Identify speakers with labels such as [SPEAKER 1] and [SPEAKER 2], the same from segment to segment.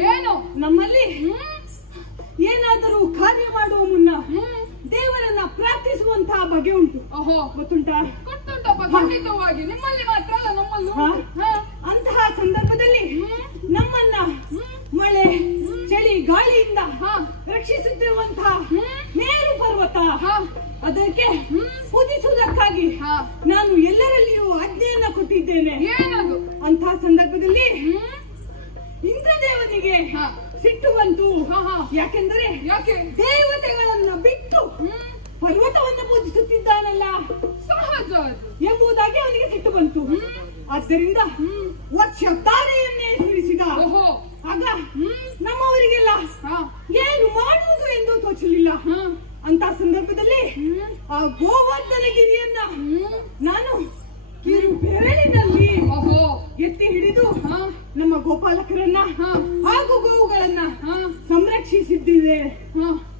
[SPEAKER 1] ಏನು?
[SPEAKER 2] ನಮ್ಮಲ್ಲಿ? ಏನಾದರೂ ಕಾರ್ಯ ಮಾಡುವ ಮುನ್ನ ದೇವರನ್ನ ಪ್ರಾರ್ಥಿಸುವಂತಹ ಬಗೆ ಉಂಟು.
[SPEAKER 1] ಓಹೋ.
[SPEAKER 2] ಗೊತ್ತುಂಟಾ?
[SPEAKER 1] ಗೊತ್ತುಂಟಪ್ಪ ಖಂಡಿತವಾಗಿ. ನಿಮ್ಮಲ್ಲಿ ಮಾತ್ರ ಅಲ್ಲ ನಮ್ಮಲ್ಲೂ.
[SPEAKER 2] ಅಂತಹ ಸಂದರ್ಭದಲ್ಲಿ ನಮ್ಮನ್ನ ಮಳೆ ಚಳಿ ಗಾಳಿಯಿಂದ. ರಕ್ಷಿಸುತ್ತಿರುವಂತಹ. ಮೇರು ಪರ್ವತ. ಅದಕ್ಕೆ. ಪೂಜಿಸುವುದಕ್ಕಾಗಿ. ನಾನು ಎಲ್ಲರಲ್ಲಿಯೂ ಅಜ್ಞೆಯನ್ನು ಕೊಟ್ಟಿದ್ದೇನೆ. ಅಂತಹ ಸಂದರ್ಭದಲ್ಲಿ ಯಾಕೆಂದರೆ
[SPEAKER 1] ಯಾಕೆ?
[SPEAKER 2] ದೇವತೆಗಳನ್ನ ಬಿಟ್ಟು ಪರ್ವತವನ್ನ ಪೂಜಿಸುತ್ತಿದ್ದಾನಲ್ಲ.
[SPEAKER 1] ಸಹಜ
[SPEAKER 2] ಎಂಬುದಾಗಿ ಅವನಿಗೆ ಸಿಟ್ಟು ಬಂತು. ಆದ್ದರಿಂದ ವರ್ಷ ತಾರೆಯನ್ನೇ ಸುರಿಸಿದ ಆಗ ನಮ್ಮವರಿಗೆಲ್ಲ ಏನು ಮಾಡುವುದು ಎಂದು ತೋಚಲಿಲ್ಲ. ಅಂತ ಸಂದರ್ಭದಲ್ಲಿ ಆ ಗೋವರ್ಧನ ಸಂರಕ್ಷಿಸಿದ್ದೇವೆ
[SPEAKER 1] ಹಾ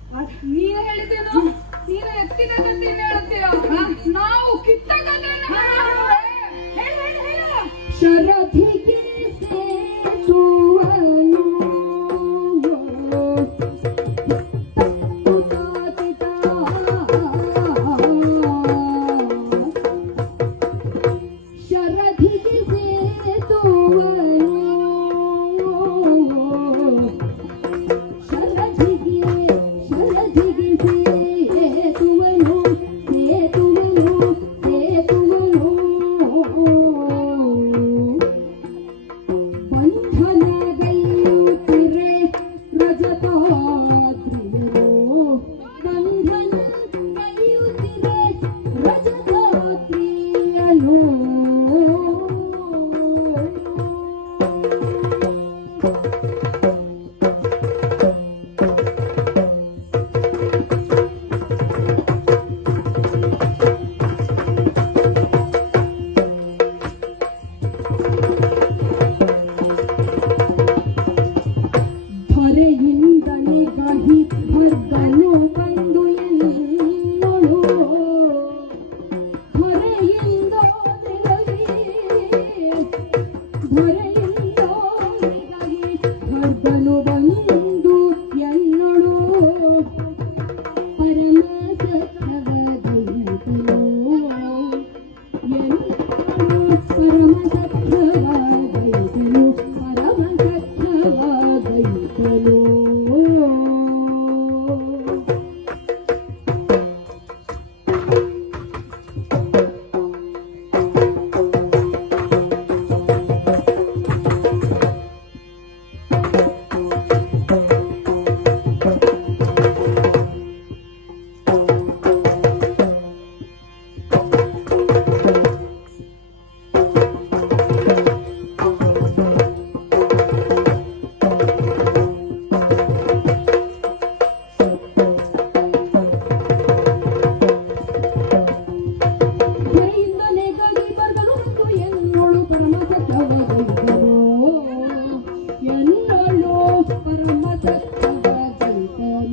[SPEAKER 3] ಧರೆಯಿಂದಲೇ ಗಹಿ ಭರ್ಗನು ಬಂದು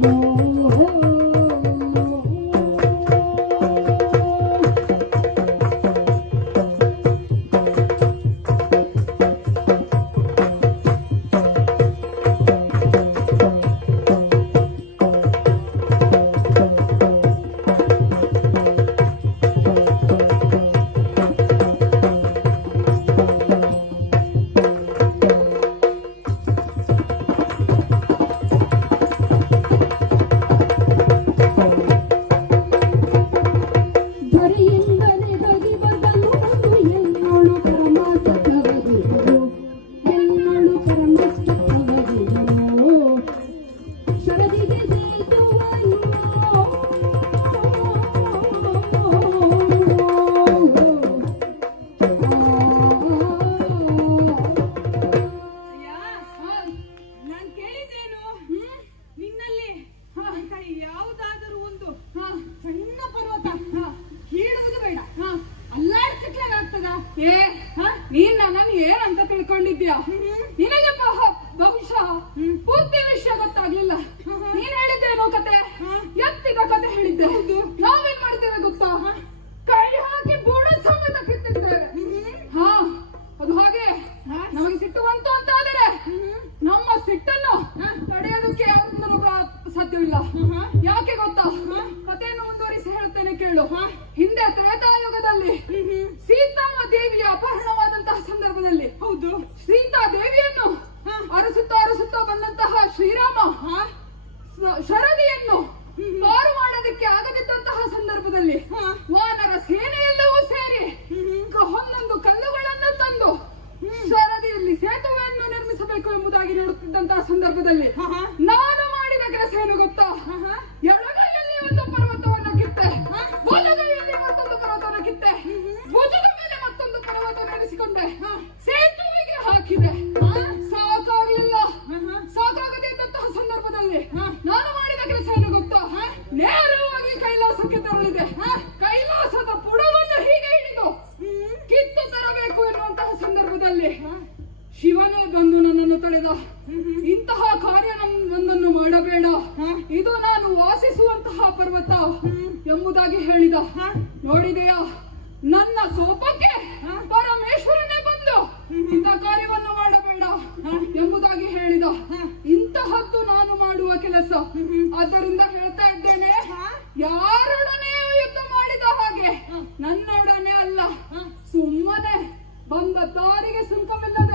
[SPEAKER 2] you.
[SPEAKER 1] ಏ ನೀನ್ ನನ್ನನ್ನು ಏನಂತ ತಿಳ್ಕೊಂಡಿದ್ಯಾ? ನಿನಗೆ ಬಹುಶಃ ಪೂರ್ತಿ ವಿಷಯ ಗೊತ್ತಾಗ್ಲಿಲ್ಲ. ನೀನ್ ಹೇಳಿದ್ದೇನೋ ಕತೆ? ಎತ್ತಿದ ಕತೆ ಹೇಳಿದ್ದೆ. ನಾವೇನ್ ಮಾಡ್ತೇವೆ ಗೊತ್ತಾ? ಕೈ ಹಾಕಿ ಬುಡ ಸಮೇತ ಕಿತ್ತಿದ್ದೇವೆ ಹಾ ಅದು ಹಾಗೆ. ನಮಗೆ ಸಿಟ್ಟು ಬಂತು ಅಂತ ಆದರೆ ನಮ್ಮ ಸಿಟ್ಟನ್ನು ತಡೆಯೋದಕ್ಕೆ ಯಾರಿಂದಲೂ
[SPEAKER 2] ಸಾಧ್ಯವಿಲ್ಲ
[SPEAKER 1] ಯಾಕೆ ಗೊತ್ತಾ? ಕಥೆಯನ್ನು ಮುಂದುವರಿಸಿ ಹೇಳ್ತೇನೆ ಕೇಳು.
[SPEAKER 2] ಹಾ.
[SPEAKER 1] ಆಗಿ ನೋಡುತ್ತಿದ್ದಂತಹ ಸಂದರ್ಭದಲ್ಲಿ ನಾವು ಪರ್ವತ ಎಂಬುದಾಗಿ ಹೇಳಿದ. ನೋಡಿದೆಯಾ? ನನ್ನ ಸೋಪಕ್ಕೆ ಪರಮೇಶ್ವರನೇ ಬಂದು ಇಂಥ ಕಾರ್ಯವನ್ನು ಮಾಡಬೇಡ ಎಂಬುದಾಗಿ ಹೇಳಿದ. ಇಂತಹದ್ದು ನಾನು ಮಾಡುವ ಕೆಲಸ. ಅದರಿಂದ ಹೇಳ್ತಾ ಇದ್ದೇನೆ, ಯಾರೊಡನೆ ಯುದ್ಧ ಮಾಡಿದ ಹಾಗೆ ನನ್ನೊಡನೆ ಅಲ್ಲ, ಸುಮ್ಮನೆ ಬಂದ ದಾರಿಗೆ ಸುಂಕವಿಲ್ಲದೆ